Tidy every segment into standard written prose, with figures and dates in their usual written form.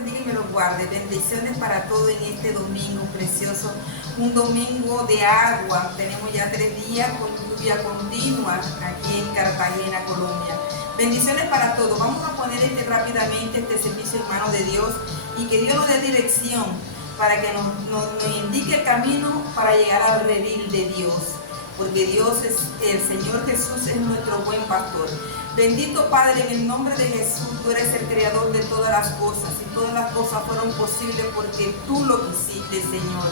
bendiga y me los guarde. Bendiciones para todo en este domingo precioso. Un domingo de agua. Tenemos ya 3 días con lluvia continua aquí en Cartagena, Colombia. Bendiciones para todos. Vamos a poner rápidamente este servicio en manos de Dios y que Dios nos dé dirección para que nos indique el camino para llegar al redil de Dios. Porque Dios es el Señor Jesús, es nuestro buen pastor. Bendito Padre, en el nombre de Jesús, tú eres el creador de todas las cosas y todas las cosas fueron posibles porque tú lo quisiste, Señor.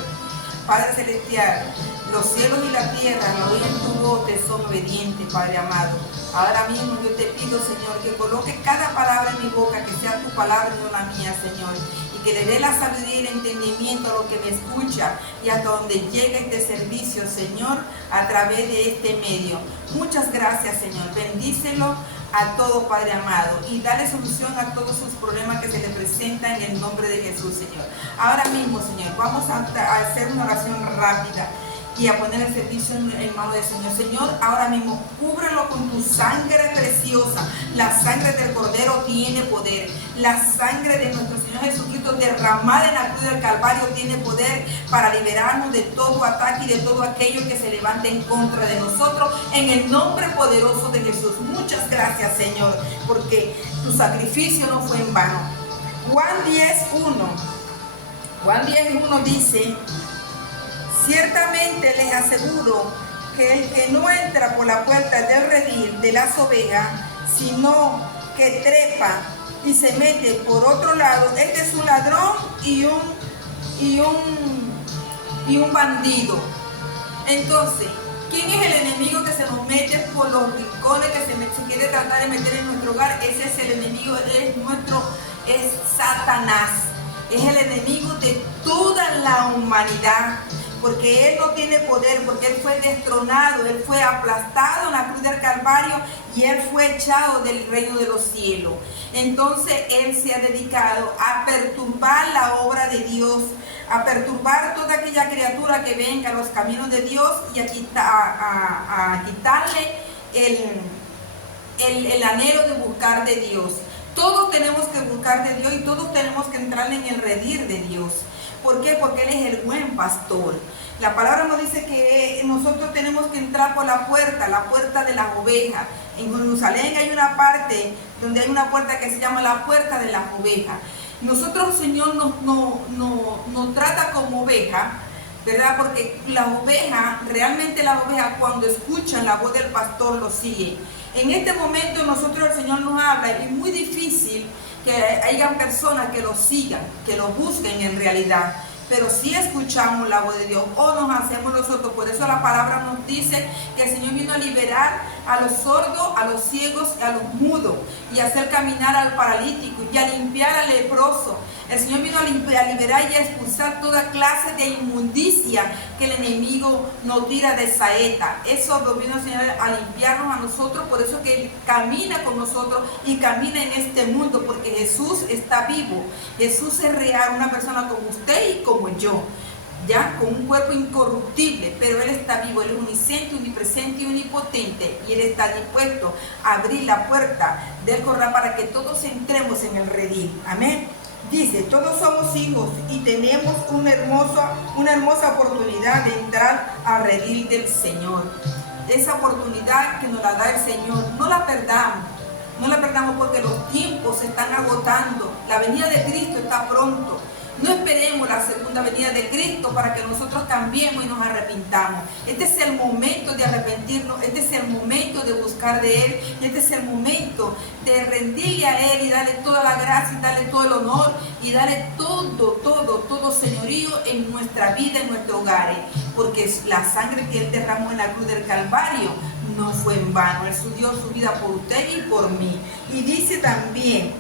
Padre Celestial, los cielos y la tierra al oír tu voz te son obedientes, Padre amado. Ahora mismo yo te pido, Señor, que coloque cada palabra en mi boca, que sea tu palabra y no la mía, Señor. Y que le dé la sabiduría y el entendimiento a lo que me escucha y hasta donde llegue este servicio, Señor, a través de este medio. Muchas gracias, Señor. Bendícelo a todo, Padre amado, y dale solución a todos sus problemas que se le presentan en el nombre de Jesús, Señor. Ahora mismo, Señor, vamos a hacer una oración rápida y a poner el servicio en manos del Señor. Señor, ahora mismo cúbrelo con tu sangre preciosa. La sangre del Cordero tiene poder. La sangre de nuestro Señor Jesucristo derramada en la cruz del Calvario tiene poder para liberarnos de todo ataque y de todo aquello que se levante en contra de nosotros, en el nombre poderoso de Jesús. Muchas gracias, Señor, porque tu sacrificio no fue en vano. Juan 10:1 dice: ciertamente les aseguro que el que no entra por la puerta del redil de las ovejas, sino que trepa y se mete por otro lado, este es un ladrón y un bandido. Entonces, ¿quién es el enemigo que se nos mete por los rincones, que se quiere tratar de meter en nuestro hogar? Ese es el enemigo, es Satanás. Es el enemigo de toda la humanidad, porque Él no tiene poder, porque Él fue destronado, Él fue aplastado en la cruz del Calvario y Él fue echado del reino de los cielos. Entonces Él se ha dedicado a perturbar la obra de Dios, a perturbar toda aquella criatura que venga a los caminos de Dios y a quitarle el anhelo de buscar de Dios. Todos tenemos que buscar de Dios y todos tenemos que entrar en el redil de Dios. ¿Por qué? Porque Él es el buen pastor. La palabra nos dice que nosotros tenemos que entrar por la puerta de las ovejas. En Jerusalén hay una parte donde hay una puerta que se llama la puerta de las ovejas. Nosotros, el Señor nos trata como oveja, ¿verdad? Porque realmente las ovejas cuando escuchan la voz del pastor lo siguen. En este momento nosotros, el Señor nos habla y es muy difícil que hayan personas que lo sigan, que lo busquen en realidad. Pero si escuchamos la voz de Dios o nos hacemos nosotros. Por eso la palabra nos dice que el Señor vino a liberar a los sordos, a los ciegos y a los mudos, y a hacer caminar al paralítico y a limpiar al leproso. El Señor vino a liberar y a expulsar toda clase de inmundicia que el enemigo nos tira de saeta. Eso lo vino el Señor a limpiarnos a nosotros. Por eso que Él camina con nosotros y camina en este mundo, porque Jesús está vivo. Jesús es real, una persona como usted y como yo, ya con un cuerpo incorruptible, pero Él está vivo. Él es omnisciente, omnipresente y omnipotente, y Él está dispuesto a abrir la puerta del corral para que todos entremos en el redil. Amén. Dice: todos somos hijos y tenemos una hermosa oportunidad de entrar al redil del Señor. Esa oportunidad que nos la da el Señor, no la perdamos. No la perdamos, porque los tiempos se están agotando. La venida de Cristo está pronto. No esperemos la segunda venida de Cristo para que nosotros cambiemos y nos arrepintamos. Este es el momento de arrepentirnos, este es el momento de buscar de Él, y este es el momento de rendirle a Él y darle toda la gracia y darle todo el honor y darle todo señorío en nuestra vida, en nuestros hogares. Porque la sangre que Él derramó en la cruz del Calvario no fue en vano. Él dio su vida por usted y por mí. Y dice también,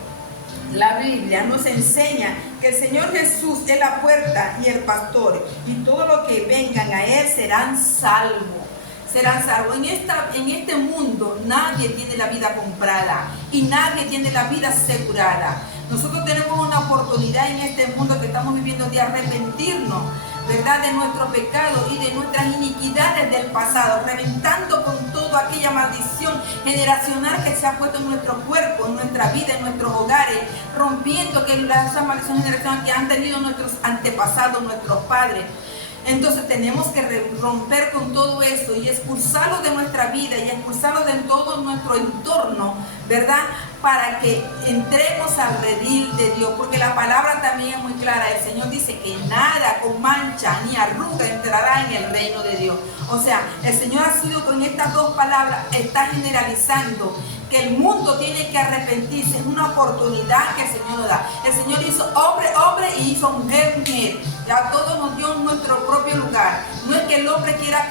la Biblia nos enseña que el Señor Jesús es la puerta y el pastor, y todos los que vengan a Él serán salvos. Serán salvos. En este mundo nadie tiene la vida comprada y nadie tiene la vida asegurada. Nosotros tenemos una oportunidad en este mundo que estamos viviendo de arrepentirnos ¿verdad?, de nuestro pecado y de nuestras iniquidades del pasado, reventando con toda aquella maldición generacional que se ha puesto en nuestro cuerpo, en nuestra vida, en nuestros hogares, rompiendo esa maldición generacional que han tenido nuestros antepasados, nuestros padres. Entonces tenemos que romper con todo eso y expulsarlo de nuestra vida y expulsarlo de todo nuestro entorno, ¿verdad?, para que entremos al redil de Dios, porque la palabra también es muy clara. El Señor dice que nada con mancha ni arruga entrará en el reino de Dios. O sea, el Señor ha sido, con estas dos palabras, está generalizando que el mundo tiene que arrepentirse. Es una oportunidad que el Señor nos da. El Señor hizo hombre, hombre, y hizo mujer, mujer. Ya todos nos dio nuestro propio lugar. No es que el hombre quiera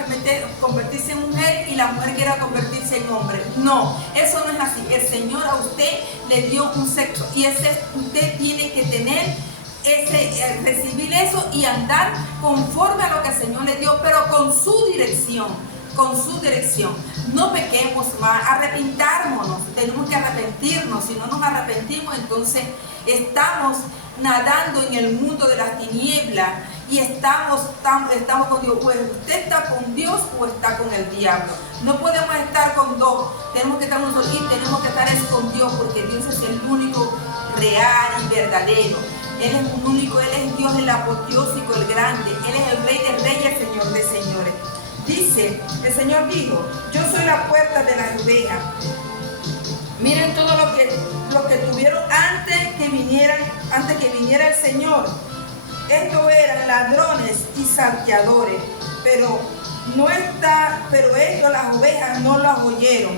convertirse en mujer y la mujer quiera convertirse en hombre. No, eso no es así. El Señor a usted le dio un sexo y usted tiene que tener recibir eso y andar conforme a lo que el Señor le dio, pero con su dirección. No pequemos más, arrepintámonos, tenemos que arrepentirnos. Si no nos arrepentimos, entonces estamos nadando en el mundo de las tinieblas y estamos con Dios. Pues usted está con Dios o está con el diablo. No podemos estar con dos, tenemos que estar nosotros y tenemos que estar con Dios, porque Dios es el único real y verdadero. Él es un único, Él es Dios, el apoteósico, el grande. Él es el Rey de reyes, el Señor de señores. Dice, el Señor dijo, yo soy la puerta de las ovejas. Miren todo lo que tuvieron antes que viniera el Señor. Estos eran ladrones y salteadores, pero ellos, las ovejas, no las oyeron.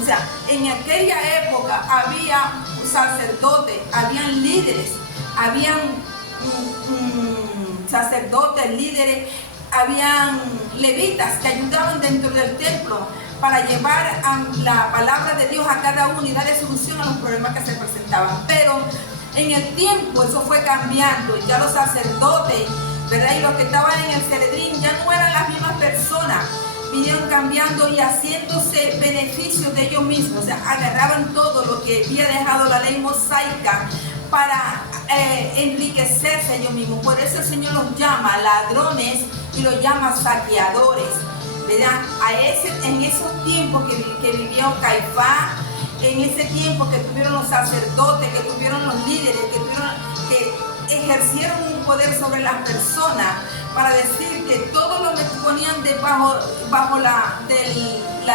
O sea, en aquella época había sacerdotes, habían líderes, habían sacerdotes, líderes, habían levitas que ayudaban dentro del templo para llevar la palabra de Dios a cada uno y darle solución a los problemas que se presentaban. Pero en el tiempo eso fue cambiando, y ya los sacerdotes, ¿verdad?, y los que estaban en el Sanedrín ya no eran las mismas personas, vinieron cambiando y haciéndose beneficios de ellos mismos. O sea, agarraban todo lo que había dejado la ley mosaica para enriquecerse ellos mismos. Por eso el Señor los llama ladrones y los llama saqueadores, ¿verdad? En esos tiempos que vivió Caifás, en ese tiempo que tuvieron los sacerdotes, que tuvieron los líderes, que ejercieron un poder sobre las personas para decir que todo lo que ponían bajo la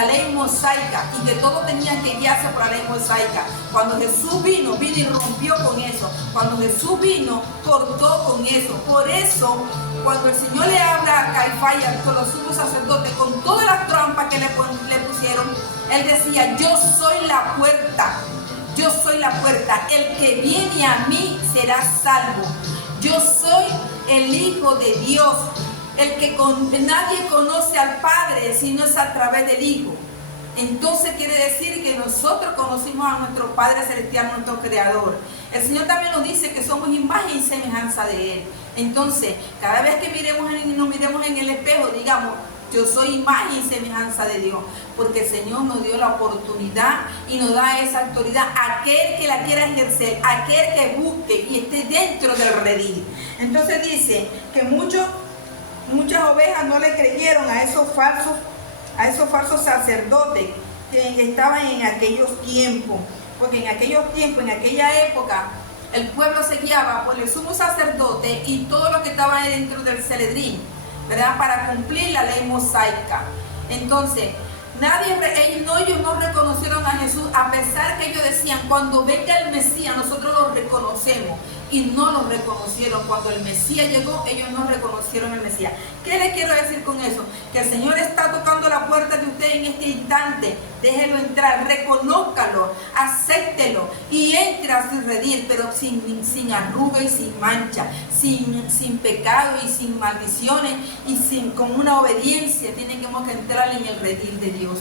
ley mosaica, y que todo tenía que guiarse por la ley mosaica. Cuando Jesús vino y rompió con eso. Cuando Jesús vino, cortó con eso. Por eso, cuando el Señor le habla a Caifás y a los sumos sacerdotes, con todas las trampas que le pusieron, Él decía, yo soy la puerta. Yo soy la puerta. El que viene a mí será salvo. Yo soy el Hijo de Dios. El que nadie conoce al Padre sino es a través del Hijo. Entonces quiere decir que nosotros conocimos a nuestro Padre Celestial, nuestro Creador. El Señor también nos dice que somos imagen y semejanza de Él. Entonces, cada vez que nos miremos en el espejo, digamos, yo soy imagen y semejanza de Dios, porque el Señor nos dio la oportunidad y nos da esa autoridad a aquel que la quiera ejercer, a aquel que busque y esté dentro del redil. Entonces dice que muchas ovejas no le creyeron a esos falsos sacerdotes que estaban en aquellos tiempos, porque en aquellos tiempos, en aquella época, el pueblo se guiaba por el sumo sacerdote y todo lo que estaba dentro del Sanedrín, ¿verdad?, para cumplir la ley mosaica. Entonces, ellos no reconocieron a Jesús, a pesar que ellos decían, cuando venga el Mesías, nosotros lo reconocemos. Y no lo reconocieron. Cuando el Mesías llegó, ellos no reconocieron al Mesías. ¿Qué le quiero decir con eso? Que el Señor está tocando la puerta de usted en este instante. Déjelo entrar, reconózcalo, acéptelo y entre a su redil, pero sin arruga y sin mancha, sin pecado y sin maldiciones y con una obediencia. Tenemos que entrar en el redil de Dios.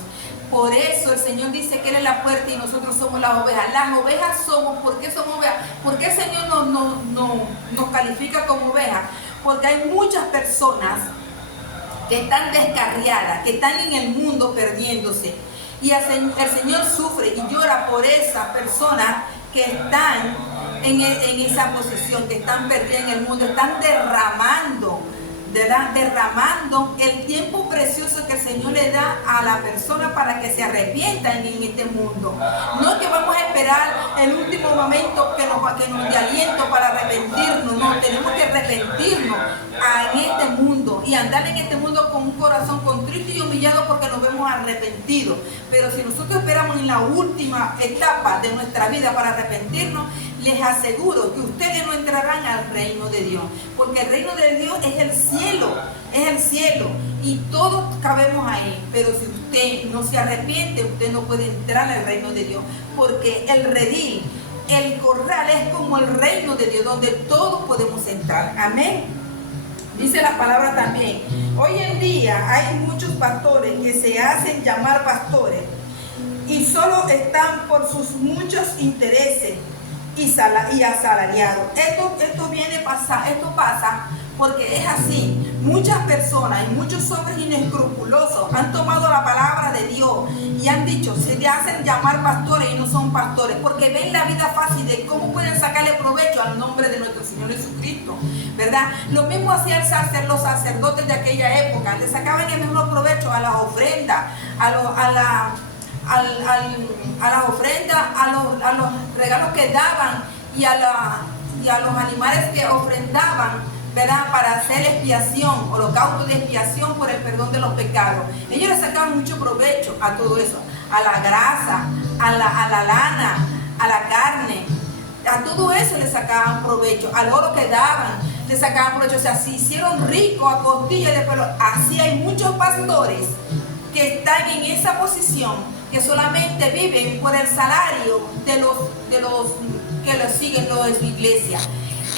Por eso el Señor dice que Él es la puerta y nosotros somos las ovejas. Las ovejas somos, ¿por qué somos ovejas? ¿Por qué el Señor nos califica como ovejas? Porque hay muchas personas que están descarriadas, que están en el mundo perdiéndose. Y el Señor sufre y llora por esas personas que están en esa posición, que están perdidas en el mundo, están derramando derramando el tiempo precioso que el Señor le da a la persona para que se arrepientan en este mundo. No es que vamos a esperar el último momento que nos dé aliento para arrepentirnos, no, tenemos que arrepentirnos en este mundo y andar en este mundo con un corazón contrito y humillado porque nos vemos arrepentidos. Pero si nosotros esperamos en la última etapa de nuestra vida para arrepentirnos, les aseguro que ustedes no entrarán al reino de Dios, porque el reino de Dios es el cielo y todos cabemos ahí. Pero si usted no se arrepiente, usted no puede entrar al reino de Dios, porque el redil, el corral es como el reino de Dios, donde todos podemos entrar. Amén. Dice la palabra también, hoy en día hay muchos pastores que se hacen llamar pastores y solo están por sus muchos intereses y asalariados. Esto pasa porque es así. Muchas personas y muchos hombres inescrupulosos han tomado la palabra de Dios y han dicho, se hacen llamar pastores y no son pastores, porque ven la vida fácil de cómo pueden sacarle provecho al nombre de nuestro Señor Jesucristo, ¿verdad? Lo mismo hacían los sacerdotes de aquella época, le sacaban el mejor provecho a las ofrendas, a los regalos que daban y a los animales que ofrendaban, ¿verdad? Para hacer expiación, holocausto de expiación por el perdón de los pecados. Ellos le sacaban mucho provecho a todo eso, a la grasa, a la lana, a la carne, a todo eso le sacaban provecho, al oro que daban, le sacaban provecho. O sea, se hicieron ricos a costilla de pelo. Así hay muchos pastores que están en esa posición, que solamente viven por el salario de los que los siguen los de su iglesia.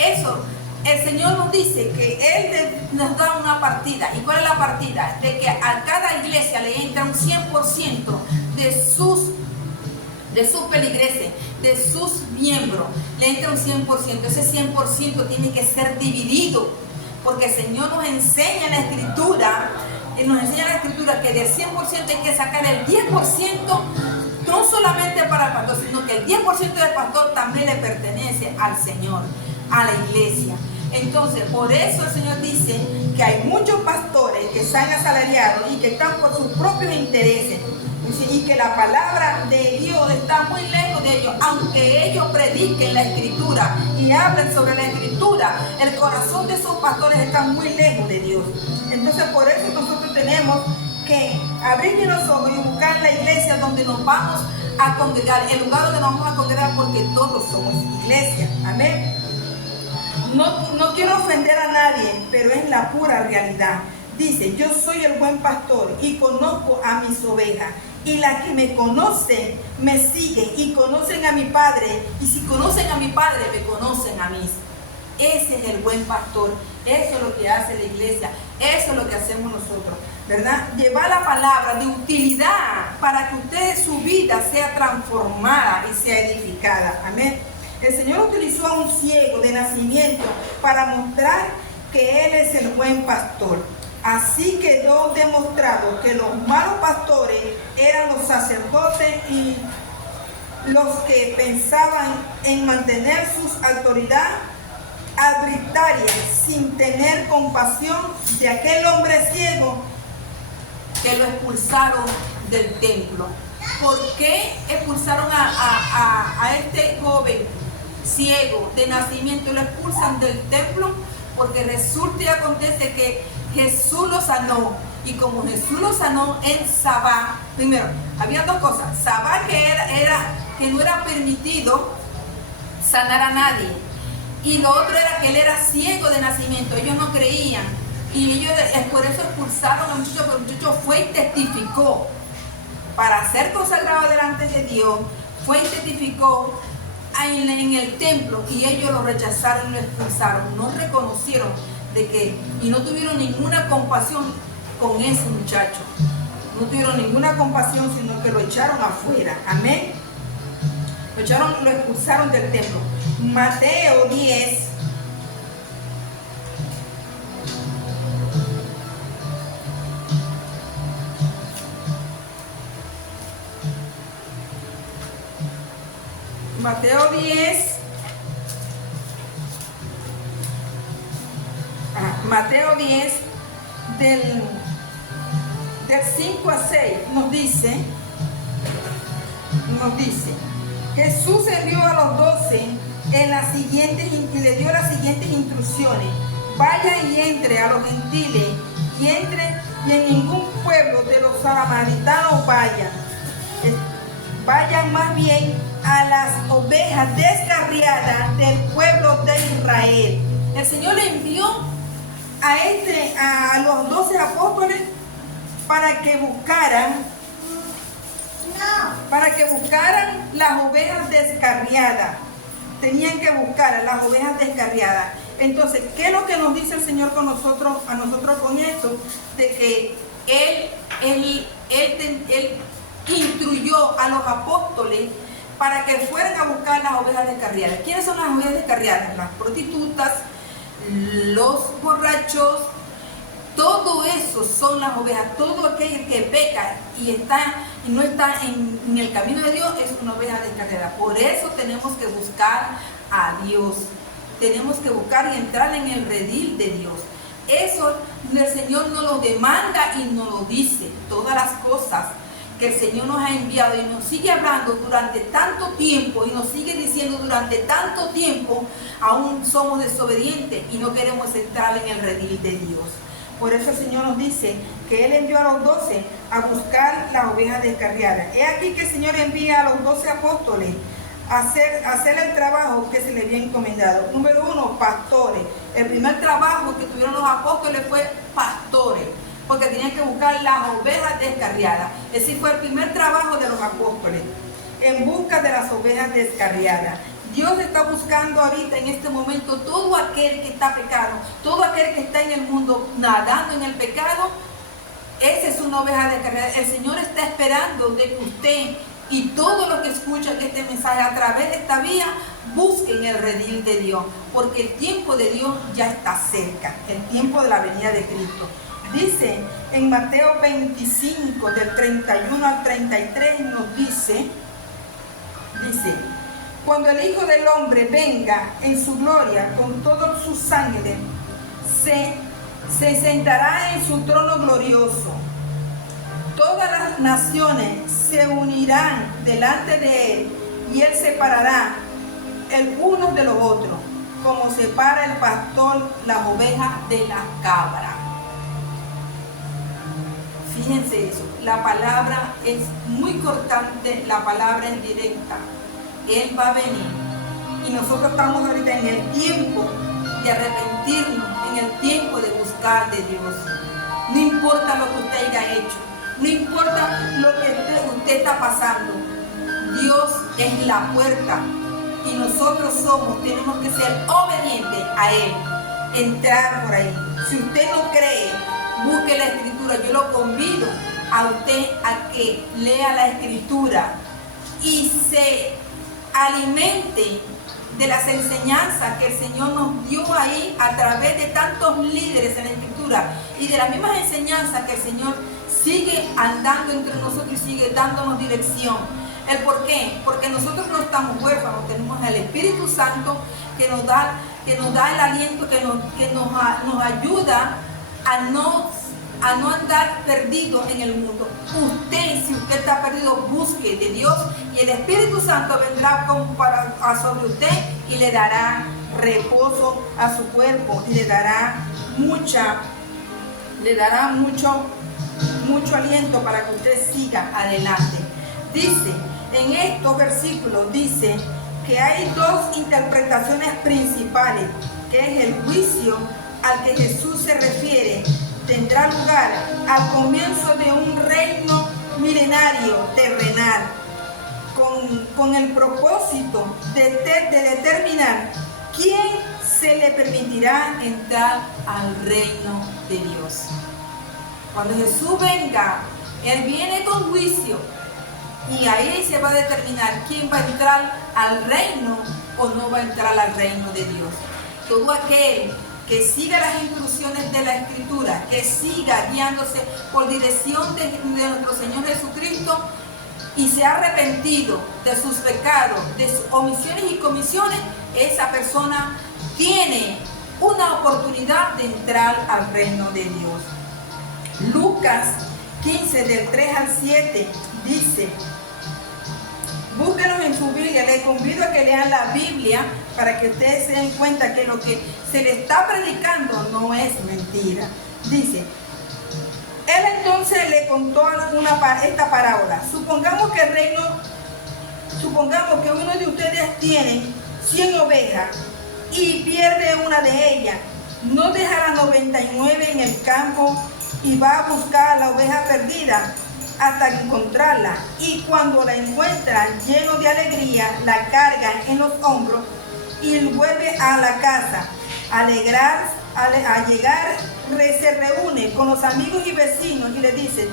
Eso, el Señor nos dice que Él nos da una partida. ¿Y cuál es la partida? De que a cada iglesia le entra un 100% de sus peligreses, de sus miembros. Le entra un 100%. Ese 100% tiene que ser dividido, porque el Señor nos enseña en la Escritura, que del 100% hay que sacar el 10%, no solamente para el pastor, sino que el 10% del pastor también le pertenece al Señor, a la iglesia. Entonces, por eso el Señor dice que hay muchos pastores que están asalariados y que están por sus propios intereses, y que la palabra de Dios está muy lejos de ellos. Aunque ellos prediquen la Escritura y hablen sobre la Escritura, el corazón de esos pastores está muy lejos de Dios. Entonces, por eso nosotros tenemos que abrir los ojos y buscar la iglesia donde nos vamos a congregar, el lugar donde nos vamos a congregar, porque todos somos iglesia. Amén. No quiero ofender a nadie, pero es la pura realidad. Dice, yo soy el buen pastor y conozco a mis ovejas, y las que me conocen me siguen y conocen a mi Padre, y si conocen a mi Padre me conocen a mí. Ese es el buen pastor. Eso es lo que hace la iglesia, eso es lo que hacemos nosotros, ¿verdad? Llevar la palabra de utilidad para que ustedes, su vida sea transformada y sea edificada. Amén. El Señor utilizó a un ciego de nacimiento para mostrar que Él es el buen pastor. Así quedó demostrado que los malos pastores eran los sacerdotes y los que pensaban en mantener sus autoridades arbitrarias sin tener compasión de aquel hombre ciego que lo expulsaron del templo. ¿Por qué expulsaron a este joven ciego de nacimiento? Lo expulsan del templo porque resulta y acontece que Jesús lo sanó, y como Jesús lo sanó en Sabá, primero, había dos cosas: Sabá, que no era permitido sanar a nadie, y lo otro era que él era ciego de nacimiento. Ellos no creían, y ellos por eso expulsaron al muchacho, pero el muchacho fue y testificó para ser consagrado delante de Dios, fue y testificó en el templo, y ellos lo rechazaron y lo expulsaron. No reconocieron y no tuvieron ninguna compasión con ese muchacho. No tuvieron ninguna compasión, sino que lo echaron afuera. Amén. Lo expulsaron del templo. Mateo 10. Mateo 10. Mateo 10, del 5 a 6 nos dice, Jesús envió a los 12 y le dio las siguientes instrucciones: vaya y entre a los gentiles, y en ningún pueblo de los samaritanos vayan más bien a las ovejas descarriadas del pueblo de Israel. El Señor le envió a los 12 apóstoles para que buscaran las ovejas descarriadas. Tenían que buscar a las ovejas descarriadas. Entonces, ¿qué es lo que nos dice el Señor a nosotros con esto? De que Él instruyó a los apóstoles para que fueran a buscar las ovejas descarriadas. ¿Quiénes son las ovejas descarriadas? Las prostitutas, los borrachos, todo eso son las ovejas. Todo aquel que peca y no está en el camino de Dios es una oveja descarriada. Por eso tenemos que buscar a Dios. Tenemos que buscar y entrar en el redil de Dios. Eso el Señor nos lo demanda y nos lo dice. Todas las cosas que el Señor nos ha enviado y nos sigue hablando durante tanto tiempo y nos sigue diciendo durante tanto tiempo, aún somos desobedientes y no queremos entrar en el redil de Dios. Por eso el Señor nos dice que Él envió a los 12 a buscar las ovejas descarriadas. He aquí que el Señor envía a los 12 apóstoles a hacer el trabajo que se les había encomendado. Número 1, pastores. El primer trabajo que tuvieron los apóstoles fue pastores, porque tenían que buscar las ovejas descarriadas. Ese fue el primer trabajo de los apóstoles, en busca de las ovejas descarriadas. Dios está buscando ahorita, en este momento, todo aquel que está pecado, todo aquel que está en el mundo nadando en el pecado. Esa es una oveja descarriada. El Señor está esperando de que usted y todos los que escuchan este mensaje a través de esta vía busquen el redil de Dios, porque el tiempo de Dios ya está cerca, el tiempo de la venida de Cristo. Dice en Mateo 25, del 31 al 33, nos dice, cuando el Hijo del Hombre venga en su gloria con todos sus ángeles, se sentará en su trono glorioso. Todas las naciones se unirán delante de Él, y Él separará el uno de los otros, como separa el pastor las ovejas de las cabras. Fíjense eso, la palabra es muy cortante, la palabra es directa. Él va a venir y nosotros estamos ahorita en el tiempo de arrepentirnos, en el tiempo de buscar de Dios. No importa lo que usted haya hecho, no importa lo que usted está pasando, Dios es la puerta y nosotros tenemos que ser obedientes a Él, entrar por ahí. Si usted no cree, busque la Escritura. Yo lo convido a usted a que lea la Escritura y se alimente de las enseñanzas que el Señor nos dio ahí a través de tantos líderes en la Escritura y de las mismas enseñanzas que el Señor sigue andando entre nosotros y sigue dándonos dirección. ¿El por qué? Porque nosotros no estamos huérfanos, tenemos el Espíritu Santo que nos da el aliento, que nos ayuda a no andar perdido en el mundo. Si usted está perdido, busque de Dios y el Espíritu Santo vendrá sobre usted y le dará reposo a su cuerpo y le dará mucho aliento para que usted siga adelante. Dice, en estos versículos dice que hay dos interpretaciones principales, que es el juicio al que Jesús se refiere tendrá lugar al comienzo de un reino milenario terrenal, con el propósito de determinar quién se le permitirá entrar al reino de Dios. Cuando Jesús venga, Él viene con juicio y ahí se va a determinar quién va a entrar al reino o no va a entrar al reino de Dios. Todo aquel que siga las instrucciones de la Escritura, que siga guiándose por dirección de nuestro Señor Jesucristo y se ha arrepentido de sus pecados, de sus omisiones y comisiones, esa persona tiene una oportunidad de entrar al reino de Dios. Lucas 15 del 3 al 7 dice, búsquenlo en su Biblia, les convido a que lean la Biblia para que ustedes se den cuenta que lo que se le está predicando no es mentira. Dice, él entonces le contó esta parábola. Supongamos que uno de ustedes tiene 100 ovejas y pierde una de ellas. No deja las 99 en el campo y va a buscar la oveja perdida hasta encontrarla. Y cuando la encuentra, lleno de alegría, la carga en los hombros y vuelve a la casa. Al llegar, se reúne con los amigos y vecinos y le dice,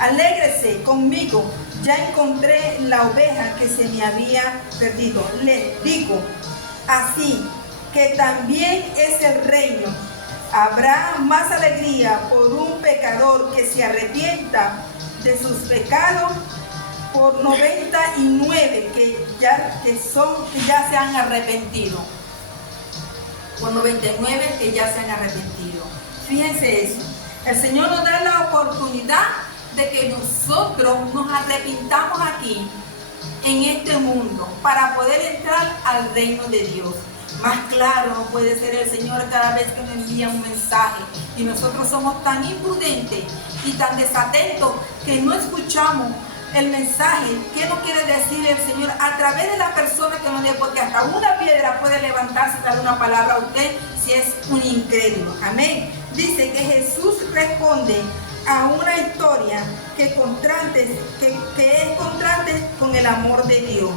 alégrese conmigo, ya encontré la oveja que se me había perdido. Les digo, así que también es el reino. Habrá más alegría por un pecador que se arrepienta de sus pecados por 99 que ya se han arrepentido. Por 99 que ya se han arrepentido. Fíjense eso. El Señor nos da la oportunidad de que nosotros nos arrepintamos aquí, en este mundo, para poder entrar al reino de Dios. Más claro no puede ser el Señor cada vez que nos envía un mensaje. Y nosotros somos tan imprudentes y tan desatentos que no escuchamos el mensaje. ¿Qué nos quiere decir el Señor a través de la persona que nos dé? Porque hasta una piedra puede levantarse y darle una palabra a usted si es un incrédulo. Amén. Dice que Jesús responde a una historia que es contraste con el amor de Dios.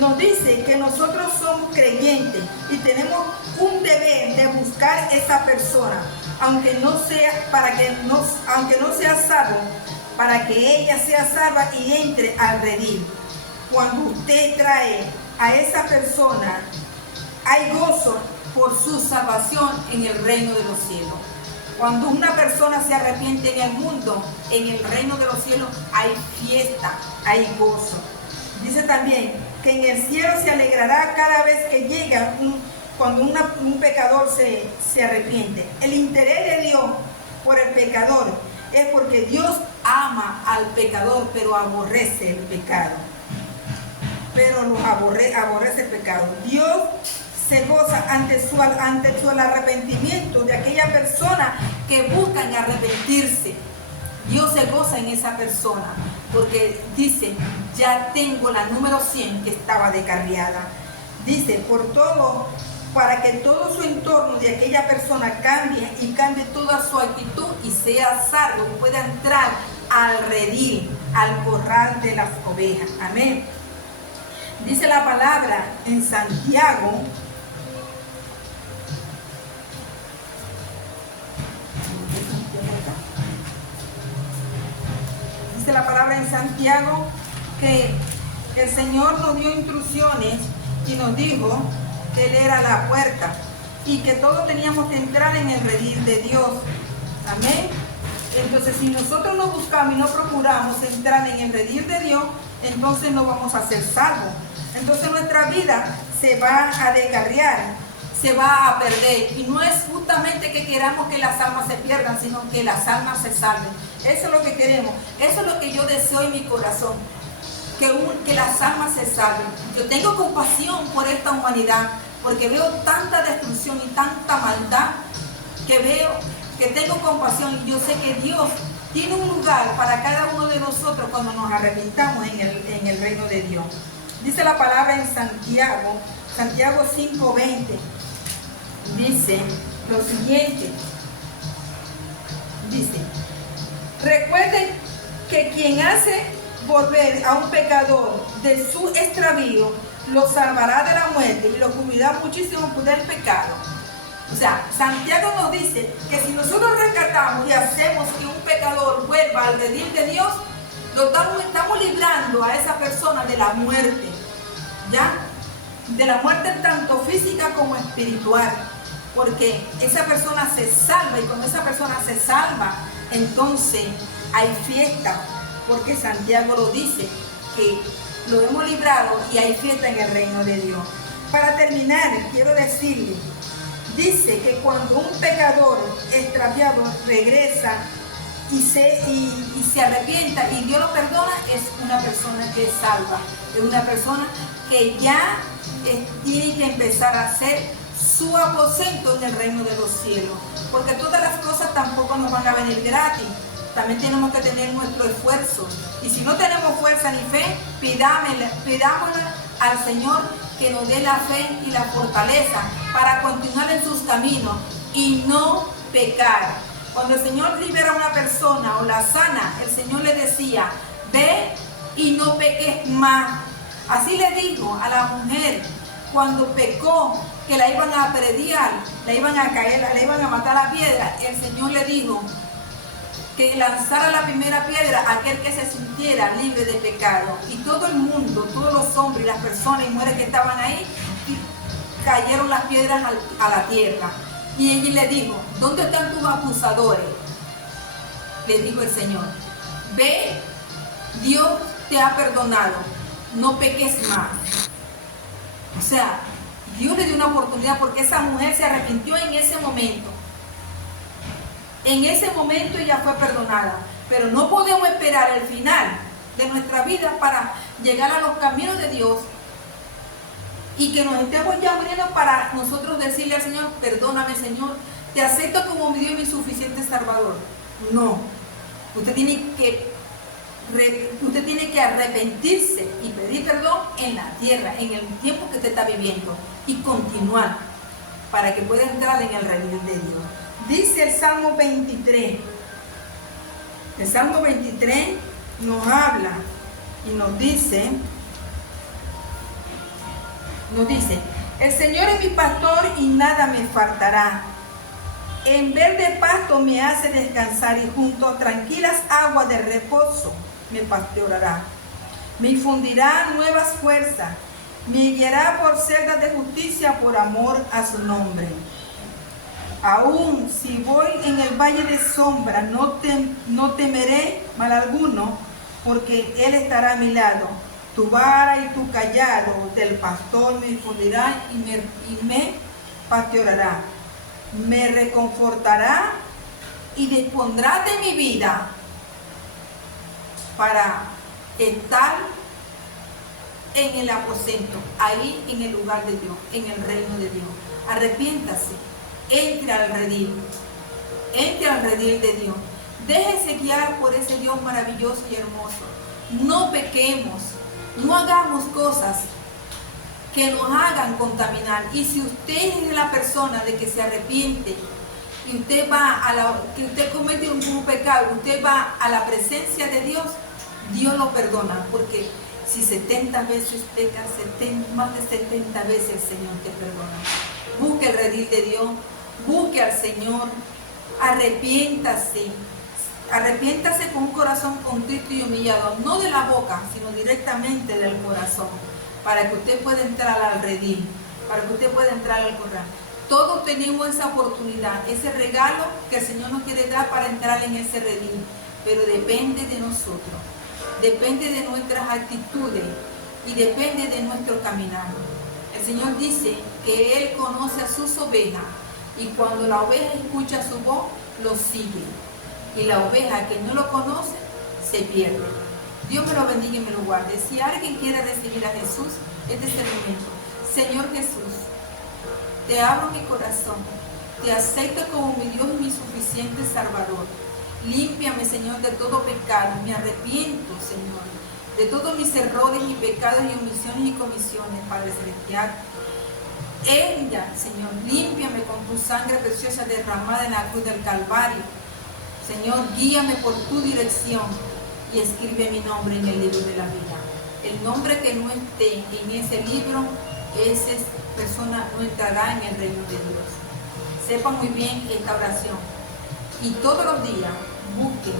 Nos dice que nosotros somos creyentes y tenemos un deber de buscar esa persona, aunque no sea salvo, para que ella sea salva y entre al redil. Cuando usted trae a esa persona, hay gozo por su salvación en el reino de los cielos. Cuando una persona se arrepiente en el mundo, en el reino de los cielos hay fiesta, hay gozo. Dice también que en el cielo se alegrará cada vez que llega cuando un pecador se arrepiente. El interés de Dios por el pecador es porque Dios ama al pecador, pero aborrece el pecado. Aborrece el pecado. Dios se goza ante el arrepentimiento de aquella persona que busca arrepentirse. Dios se goza en esa persona porque dice, ya tengo la número 100 que estaba descarriada. Dice, para que todo su entorno de aquella persona cambie y cambie toda su actitud y sea salvo y pueda entrar al redil, al corral de las ovejas. Amén. Dice la palabra en Santiago, que el Señor nos dio instrucciones y nos dijo que Él era la puerta y que todos teníamos que entrar en el redil de Dios. Amén. Entonces, si nosotros no buscamos y no procuramos entrar en el redil de Dios, entonces no vamos a ser salvos. Entonces nuestra vida se va a descarriar, se va a perder. Y no es justamente que queramos que las almas se pierdan, sino que las almas se salven. Eso es lo que queremos. Eso es lo que yo deseo en mi corazón. Que las almas se salven. Yo tengo compasión por esta humanidad, porque veo tanta destrucción y tanta maldad, que tengo compasión. Y yo sé que Dios tiene un lugar para cada uno de nosotros cuando nos arrepintamos en el reino de Dios. Dice la palabra en Santiago 5:20. Dice lo siguiente. Dice, recuerden que quien hace volver a un pecador de su extravío, lo salvará de la muerte y lo cubrirá muchísimo del pecado. O sea, Santiago nos dice que si nosotros rescatamos y hacemos que un pecador vuelva al redil de Dios, estamos librando a esa persona de la muerte, ¿ya? De la muerte tanto física como espiritual, porque esa persona se salva y cuando esa persona se salva, entonces hay fiesta, porque Santiago lo dice, que lo hemos librado y hay fiesta en el reino de Dios. Para terminar, quiero decirle, dice que cuando un pecador extraviado regresa y se arrepienta y Dios lo perdona, es una persona que es salva, es una persona que ya tiene que empezar a hacer su aposento en el reino de los cielos, porque todas las cosas tampoco nos van a venir gratis. También tenemos que tener nuestro esfuerzo, y si no tenemos fuerza ni fe, pidámosle al Señor que nos dé la fe y la fortaleza para continuar en sus caminos y no pecar. Cuando el Señor libera a una persona o la sana, el Señor le decía: ve y no peques más. Así le dijo a la mujer cuando pecó, que la iban a apedrear, la iban a caer, la iban a matar a piedra. El Señor le dijo que lanzara la primera piedra a aquel que se sintiera libre de pecado. Y todo el mundo, todos los hombres, las personas y mujeres que estaban ahí, cayeron las piedras a la tierra. Y ella le dijo: ¿dónde están tus acusadores? Le dijo el Señor: ve, Dios te ha perdonado, no peques más. O sea, Dios le dio una oportunidad porque esa mujer se arrepintió en ese momento. En ese momento ella fue perdonada. Pero no podemos esperar el final de nuestra vida para llegar a los caminos de Dios y que nos estemos ya muriendo para nosotros decirle al Señor: perdóname, Señor, te acepto como mi Dios y mi suficiente Salvador. No, usted tiene que arrepentirse y pedir perdón en la tierra, en el tiempo que usted está viviendo, y continuar para que pueda entrar en el reino de Dios. Dice el Salmo 23. El Salmo 23 nos habla y nos dice: el Señor es mi pastor y nada me faltará. En verde pasto me hace descansar y junto a tranquilas aguas de reposo me pastoreará. Me infundirá nuevas fuerzas, me guiará por sendas de justicia por amor a su nombre. Aún si voy en el valle de sombra, no temeré mal alguno, porque Él estará a mi lado. Tu vara y tu callado del pastor me infundirán y me pastoreará. Me reconfortará y dispondrá de mi vida para estar en el aposento, ahí en el lugar de Dios, en el reino de Dios. Arrepiéntase, entre al redil de Dios. Déjese guiar por ese Dios maravilloso y hermoso. No pequemos, no hagamos cosas que nos hagan contaminar. Y si usted es la persona de que se arrepiente y usted que usted comete un pecado, usted va a la presencia de Dios, Dios lo perdona, porque si 70 veces pecas, más de 70 veces el Señor te perdona. Busque el redil de Dios, busque al Señor, arrepiéntase con un corazón contrito y humillado, no de la boca, sino directamente del corazón, para que usted pueda entrar al redil, para que usted pueda entrar al corral. Todos tenemos esa oportunidad, ese regalo que el Señor nos quiere dar para entrar en ese redil, pero depende de nosotros, depende de nuestras actitudes y depende de nuestro caminar. El Señor dice que Él conoce a sus ovejas y cuando la oveja escucha su voz, lo sigue. Y la oveja que no lo conoce, se pierde. Dios me lo bendiga y me lo guarde. Si alguien quiere recibir a Jesús, este es el momento. Señor Jesús, te abro mi corazón, te acepto como mi Dios y mi suficiente Salvador. Límpiame, Señor, de todo pecado. Me arrepiento, Señor, de todos mis errores y pecados y omisiones y comisiones, Padre Celestial. Señor, límpiame con tu sangre preciosa derramada en la cruz del Calvario. Señor, guíame por tu dirección y escribe mi nombre en el libro de la vida. El nombre que no esté en ese libro, esa persona no entrará en el reino de Dios. Sepa muy bien esta oración y todos los días busquen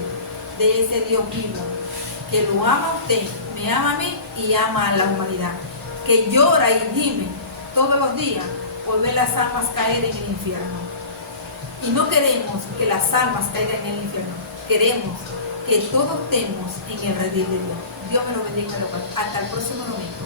de ese Dios vivo que lo ama a usted, me ama a mí y ama a la humanidad, que llora y gime todos los días por ver las almas caer en el infierno. Y no queremos que las almas caigan en el infierno, queremos que todos estemos en el redil de Dios. Dios me lo bendiga. Hasta el próximo domingo.